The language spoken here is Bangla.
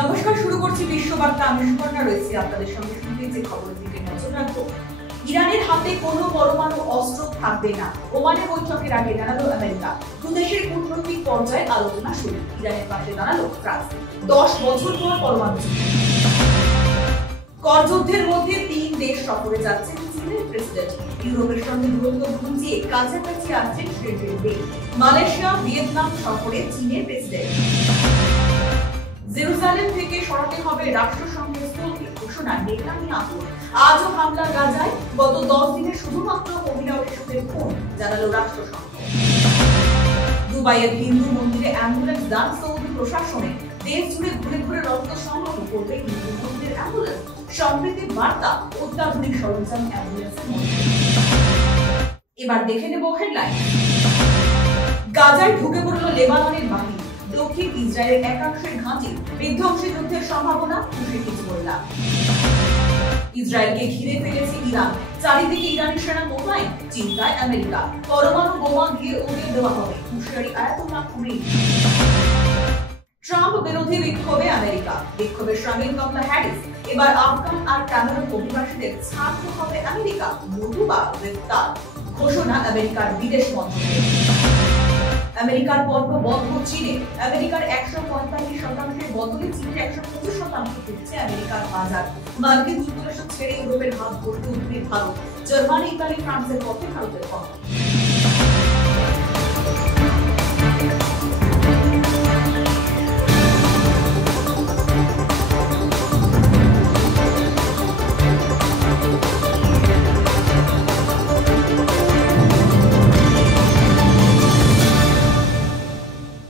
নমস্কার, শুরু করছি বিশ্ববার্তা। আমি সুবর্ণা রয়েছি আপনাদের সঙ্গে। শুনতে যে খবরের দিকে নজর রাখবো। ইরানের হাতে কোনো পরমাণু অস্ত্র থাকবে না, ওমানে বৈঠকের আগে জানালো আমেরিকা। দুদেশের কূটনৈতিক পর্যায়ে আলোচনা শুরু। ইরানের পাশে দাঁড়ালো ফ্রান্স। 10 বছর পর পরমাণু করযুদ্ধের মধ্যে 3 দেশ সফরে যাচ্ছেন চীনের প্রেসিডেন্ট। ইউরোপের সঙ্গে দূরত্ব ঘুচিয়ে কাছাকাছি আসছেন শি জিনপিং। মালয়েশিয়া, ভিয়েতনাম সফরে চীনের প্রেসিডেন্ট। জেরুজালেম থেকে সরাতে হবে রাষ্ট্রসংঘের স্থলকে, ঘোষণা নেতানিয়াহুর। আজও হামলা গাজায়, গত 10 দিনে শুধুমাত্র মহিলা ও শিশুদের খুন, জানালো রাষ্ট্রসংঘ। দুবাইয়ের হিন্দু মন্দিরে অ্যাম্বুলেন্স দান সৌদি প্রশাসনে। দেশ জুড়ে ঘুরে ঘুরে রক্ত সংগ্রহ করবে হিন্দু মন্দিরের অ্যাম্বুলেন্স। সম্প্রীতির বার্তা, অত্যাধুনিক সরঞ্জাম অ্যাম্বুলেন্সের মধ্যে। এবার দেখে নেব হেডলাইন। গাজায় ঢুকে পড়ল লেবাননের বাহিনী। দক্ষিণ ইসরায়েলের একাংশের ঘাঁটি, বিধ্বংসী যুদ্ধের সম্ভাবনা, খুশি হিজবুল্লাহ। ইসরায়েলকে ঘিরে ফেলেছে ইরান, চারিদিকে ইরানি সেনা মোতায়েন, চিন্তায় আমেরিকা। পরমাণু বোমা দিয়ে উড়িয়ে দেওয়া হবে, হুঁশিয়ারি আয়াতুল্লাহ খামেনি। ট্রাম্প বিরোধী বিক্ষোভে আমেরিকা, বিক্ষোভে শামিল কমলা হ্যারিস। এবার আফগান আর ক্যামেরুন অভিবাসীদের ছাড়তে হবে আমেরিকা, নতুবা গ্রেফতার, ঘোষণা আমেরিকার বিদেশ মন্ত্রকের। আমেরিকার পণ্য বন্ধ চীনে। আমেরিকার 145% বদলে চীনের 125% ঢুকছে আমেরিকার বাজার। মার্কিন যুক্তরাষ্ট্র ছেড়ে ইউরোপের হাত ধরতে উঠবে ভারত। জার্মানি, ইতালি, ফ্রান্সের পক্ষে ভারতের পক্ষ।